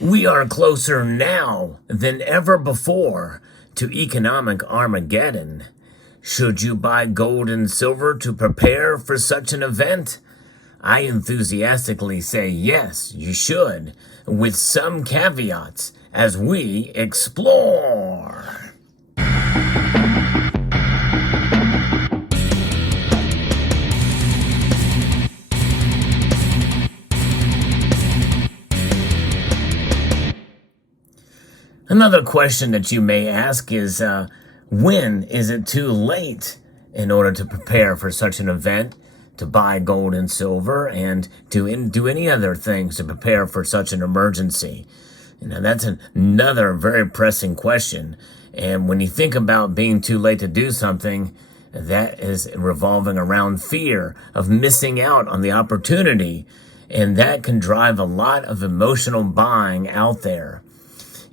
We are closer now than ever before to economic Armageddon. Should you buy gold and silver to prepare for such an event? I enthusiastically say yes, you should, with some caveats as we explore. Another question that you may ask is, when is it too late in order to prepare for such an event, to buy gold and silver, and to do any other things to prepare for such an emergency? That's another very pressing question. And when you think about being too late to do something, that is revolving around fear of missing out on the opportunity. And that can drive a lot of emotional buying out there.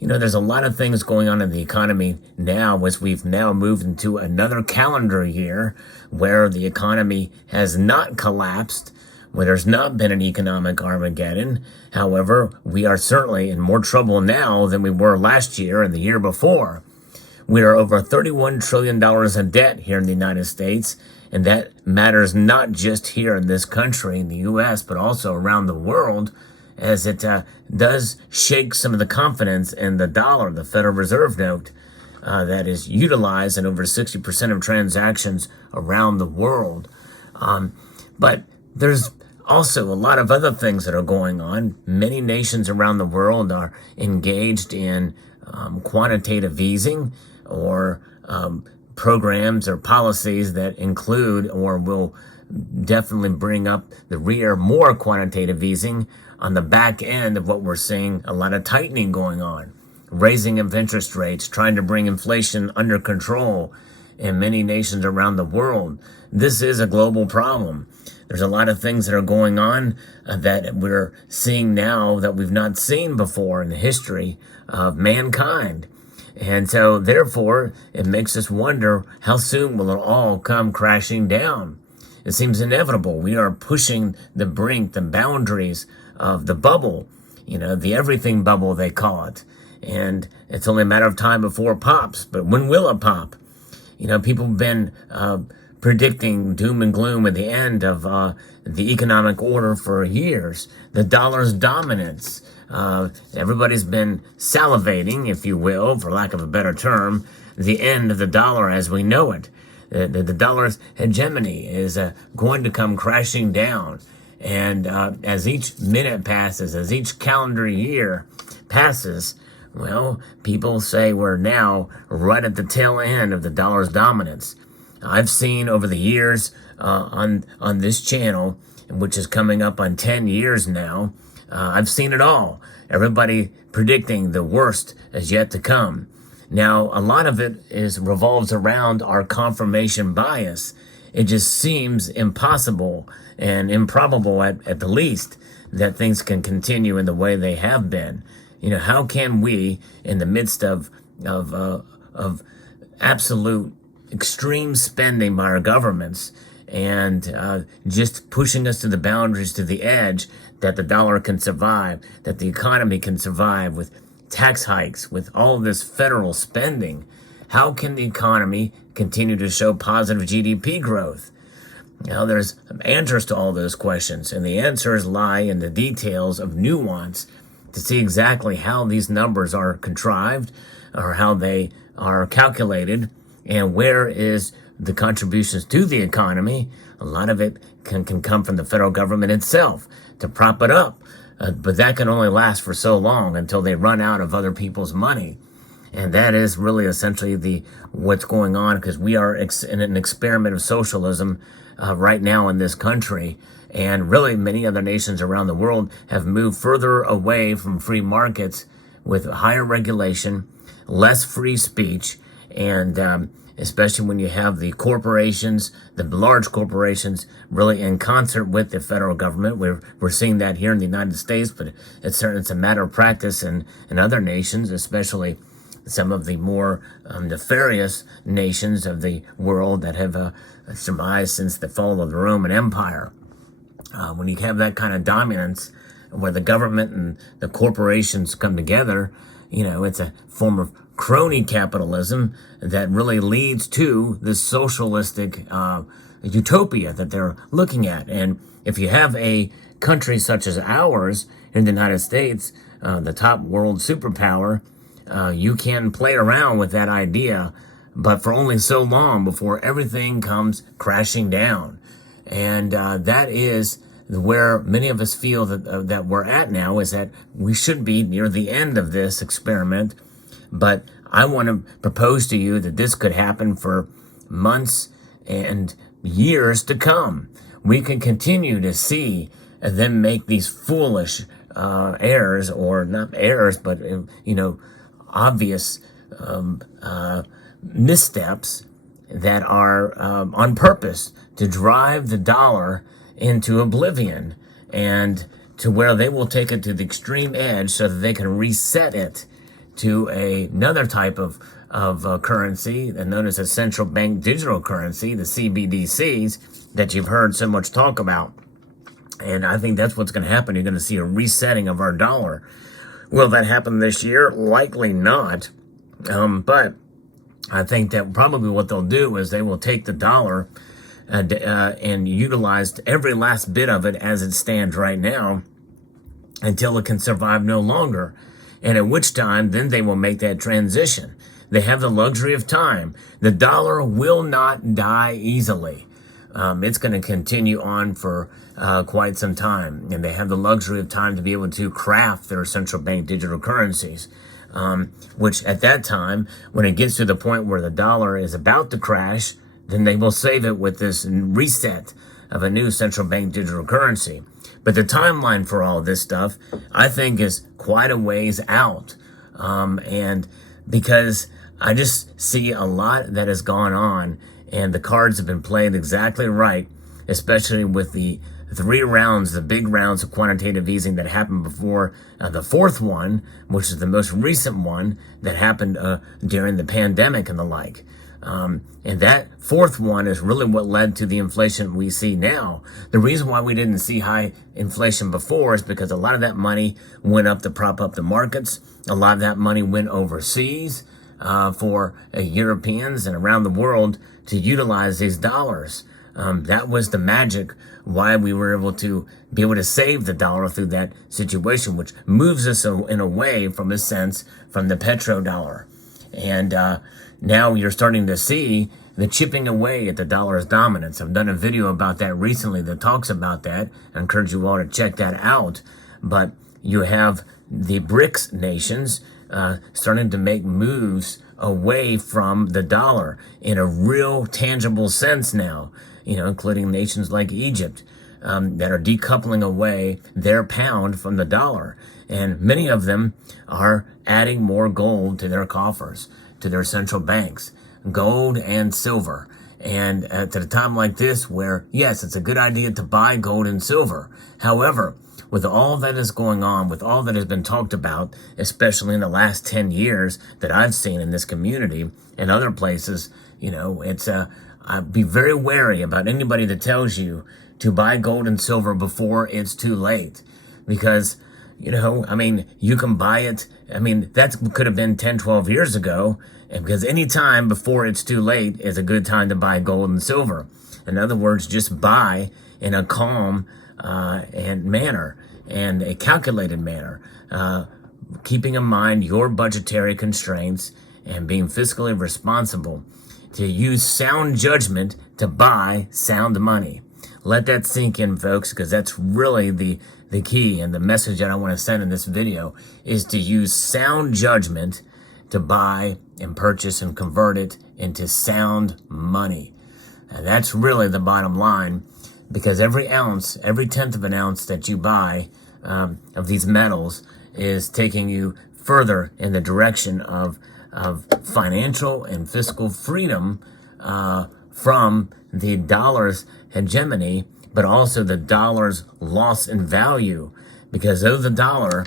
There's a lot of things going on in the economy now as we've now moved into another calendar year where the economy has not collapsed, where there's not been an economic Armageddon. However, we are certainly in more trouble now than we were last year and the year before. We are over $31 trillion in debt here in the United States, and that matters not just here in this country, in the U.S., but also around the world, as it does shake some of the confidence in the dollar, the Federal Reserve note, that is utilized in over 60% of transactions around the world. But there's also a lot of other things that are going on. Many nations around the world are engaged in quantitative easing or programs or policies that include or will definitely bring up the rear more quantitative easing on the back end of what we're seeing, a lot of tightening going on, raising of interest rates, trying to bring inflation under control in many nations around the world. This is a global problem. There's a lot of things that are going on that we're seeing now that we've not seen before in the history of mankind. And so, therefore, it makes us wonder, how soon will it all come crashing down? It seems inevitable. We are pushing the brink, the boundaries of the bubble, the everything bubble, they call it. And it's only a matter of time before it pops. But when will it pop? People have been predicting doom and gloom at the end of the economic order for years. The dollar's dominance. Everybody's been salivating, if you will, for lack of a better term, the end of the dollar as we know it. The dollar's hegemony is going to come crashing down. And as each minute passes, as each calendar year passes, well, people say we're now right at the tail end of the dollar's dominance. I've seen over the years on this channel, which is coming up on 10 years now, I've seen it all. Everybody predicting the worst is yet to come. Now, a lot of it revolves around our confirmation bias. It just seems impossible and improbable at the least that things can continue in the way they have been. How can we, in the midst of absolute extreme spending by our governments and just pushing us to the boundaries, to the edge, that the dollar can survive, that the economy can survive with tax hikes, with all this federal spending? How can the economy continue to show positive GDP growth? There's answers to all those questions, and the answers lie in the details of nuance to see exactly how these numbers are contrived or how they are calculated and where is the contributions to the economy. A lot of it can come from the federal government itself to prop it up, but that can only last for so long until they run out of other people's money. And that is really essentially what's going on, because we are in an experiment of socialism right now in this country. And really many other nations around the world have moved further away from free markets with higher regulation, less free speech, and especially when you have the corporations, the large corporations, really in concert with the federal government. We're seeing that here in the United States, but it's a matter of practice in other nations, especially some of the more nefarious nations of the world that have survived since the fall of the Roman Empire. When you have that kind of dominance, where the government and the corporations come together. It's a form of crony capitalism that really leads to this socialistic utopia that they're looking at. And if you have a country such as ours in the United States, the top world superpower, you can play around with that idea, but for only so long before everything comes crashing down. And that is where many of us feel that we're at now, is that we should be near the end of this experiment. But I want to propose to you that this could happen for months and years to come. We can continue to see them make these foolish errors, or not errors, but obvious missteps that are on purpose to drive the dollar into oblivion, and to where they will take it to the extreme edge so that they can reset it to another type of currency known as a central bank digital currency, the CBDCs, that you've heard so much talk about. And I think that's what's going to happen. You're going to see a resetting of our dollar. Will that happen this year? Likely not. But I think that probably what they'll do is they will take the dollar and utilize every last bit of it as it stands right now until it can survive no longer. And at which time, then they will make that transition. They have the luxury of time. The dollar will not die easily. It's going to continue on for quite some time. And they have the luxury of time to be able to craft their central bank digital currencies. Which at that time, when it gets to the point where the dollar is about to crash, then they will save it with this reset of a new central bank digital currency. But the timeline for all this stuff, I think, is quite a ways out. And because I just see a lot that has gone on, and the cards have been played exactly right, especially with the 3 rounds, the big rounds of quantitative easing that happened before the 4th one, which is the most recent one that happened during the pandemic and the like. And that 4th one is really what led to the inflation we see now. The reason why we didn't see high inflation before is because a lot of that money went up to prop up the markets. A lot of that money went overseas for Europeans and around the world to utilize these dollars. That was the magic why we were able to save the dollar through that situation, which moves us in a way, from a sense, from the petrodollar. And now you're starting to see the chipping away at the dollar's dominance. I've done a video about that recently that talks about that. I encourage you all to check that out. But you have the BRICS nations starting to make moves away from the dollar in a real tangible sense now, including nations like Egypt that are decoupling away their pound from the dollar. And many of them are adding more gold to their coffers, to their central banks, gold and silver. And at a time like this where, yes, it's a good idea to buy gold and silver. However, with all that is going on, with all that has been talked about, especially in the last 10 years that I've seen in this community and other places, I'd be very wary about anybody that tells you to buy gold and silver before it's too late. Because, you can buy it. That could have been 10, 12 years ago. And because any time before it's too late is a good time to buy gold and silver. In other words, just buy in a calm manner and a calculated manner, keeping in mind your budgetary constraints and being fiscally responsible, to use sound judgment to buy sound money. Let that sink in, folks, because that's really the key, and the message that I want to send in this video is to use sound judgment to buy and purchase and convert it into sound money. And that's really the bottom line, because every ounce, every tenth of an ounce that you buy of these metals is taking you further in the direction of financial and fiscal freedom from the dollar's hegemony, but also the dollar's loss in value. Because though the dollar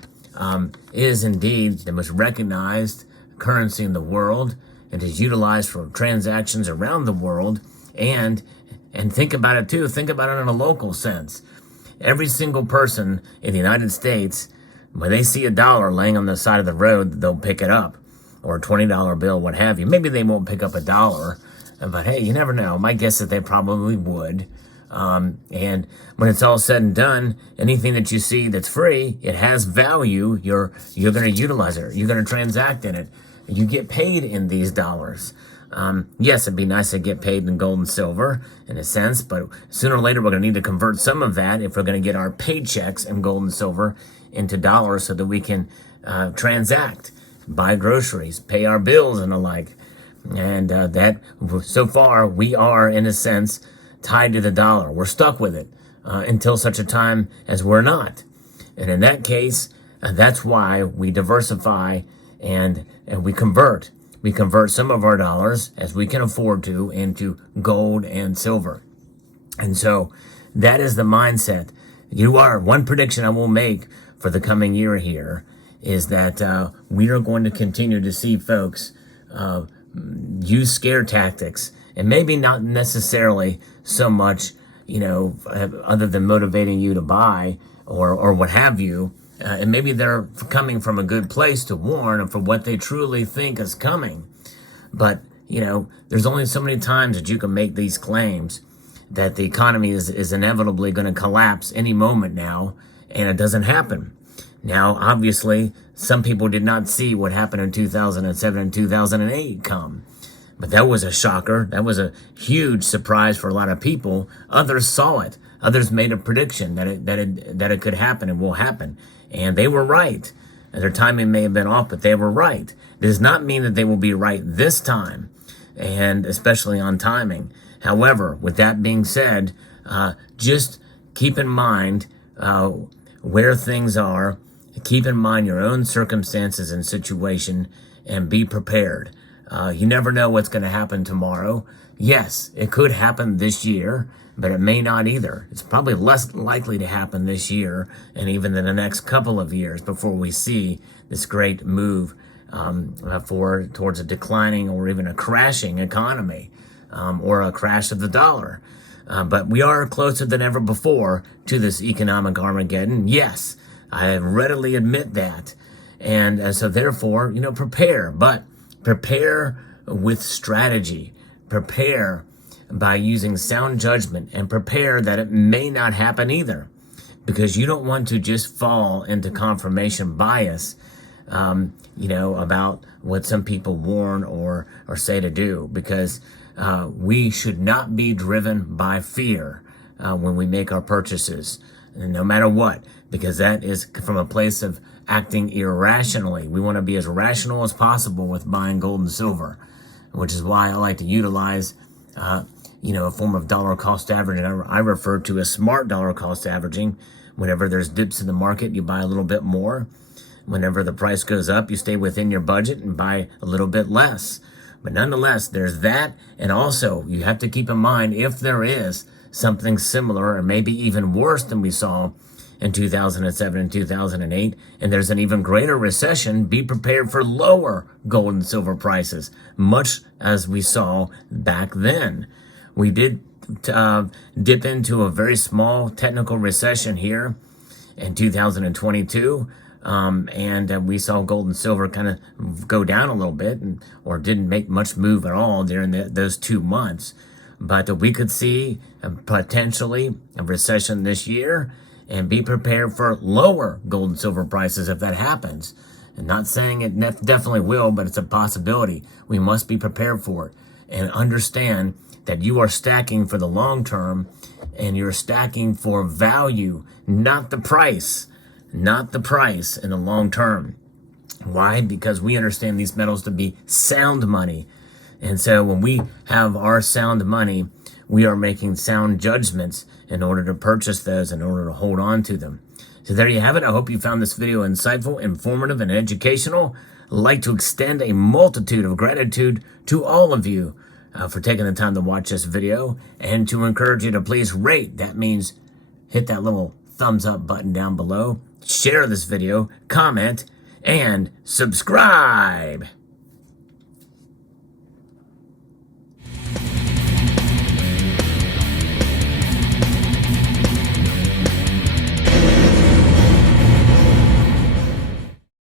is indeed the most recognized currency in the world, it is utilized for transactions around the world, and think about it too. Think about it in a local sense. every single person in the United States, when they see a dollar laying on the side of the road, they'll pick it up, or a $20 bill, what have you. Maybe they won't pick up a dollar, but hey, you never know. My guess is they probably would. And when it's all said and done, anything that you see that's free, it has value. You're going to utilize it. You're going to transact in it. You get paid in these dollars. Yes, it'd be nice to get paid in gold and silver in a sense, but sooner or later we're going to need to convert some of that if we're going to get our paychecks in gold and silver into dollars so that we can transact, buy groceries, pay our bills and the like. And that, so far, we are, in a sense, tied to the dollar. We're stuck with it until such a time as we're not. And in that case, that's why we diversify and we convert. We convert some of our dollars, as we can afford to, into gold and silver. And so that is the mindset. One prediction I will make for the coming year here is that we are going to continue to see folks use scare tactics, and maybe not necessarily so much, other than motivating you to buy or what have you. And maybe they're coming from a good place to warn for what they truly think is coming. But, there's only so many times that you can make these claims that the economy is inevitably going to collapse any moment now, and it doesn't happen. Now, obviously, some people did not see what happened in 2007 and 2008 come. But that was a shocker. That was a huge surprise for a lot of people. Others saw it. Others made a prediction that it could happen and will happen. And they were right. Their timing may have been off, but they were right. It does not mean that they will be right this time, and especially on timing. However, with that being said, just keep in mind where things are. Keep in mind your own circumstances and situation, and be prepared. You never know what's going to happen tomorrow. Yes, it could happen this year, but it may not either. It's probably less likely to happen this year and even in the next couple of years before we see this great move towards a declining or even a crashing economy or a crash of the dollar. But we are closer than ever before to this economic Armageddon. Yes, I readily admit that. And so therefore, prepare. But prepare with strategy. Prepare by using sound judgment, and prepare that it may not happen either, because you don't want to just fall into confirmation bias, about what some people warn or say to do, because we should not be driven by fear when we make our purchases, no matter what, because that is from a place of acting irrationally. We want to be as rational as possible with buying gold and silver, which is why I like to utilize, a form of dollar cost averaging. I refer to as smart dollar cost averaging. Whenever there's dips in the market, you buy a little bit more. Whenever the price goes up, you stay within your budget and buy a little bit less. But nonetheless, there's that. And also, you have to keep in mind, if there is something similar or maybe even worse than we saw in 2007 and 2008, and there's an even greater recession, be prepared for lower gold and silver prices, much as we saw back then. We did dip into a very small technical recession here in 2022, and we saw gold and silver kind of go down a little bit, or didn't make much move at all during those 2 months. But we could see potentially a recession this year, and be prepared for lower gold and silver prices if that happens. And not saying it definitely will, but it's a possibility. We must be prepared for it and understand that you are stacking for the long term, and you're stacking for value, not the price in the long term. Why? Because we understand these metals to be sound money. And so when we have our sound money, we are making sound judgments in order to purchase those, in order to hold on to them. So there you have it. I hope you found this video insightful, informative, and educational. I'd like to extend a multitude of gratitude to all of you for taking the time to watch this video, and to encourage you to please rate. That means hit that little thumbs up button down below, share this video, comment, and subscribe.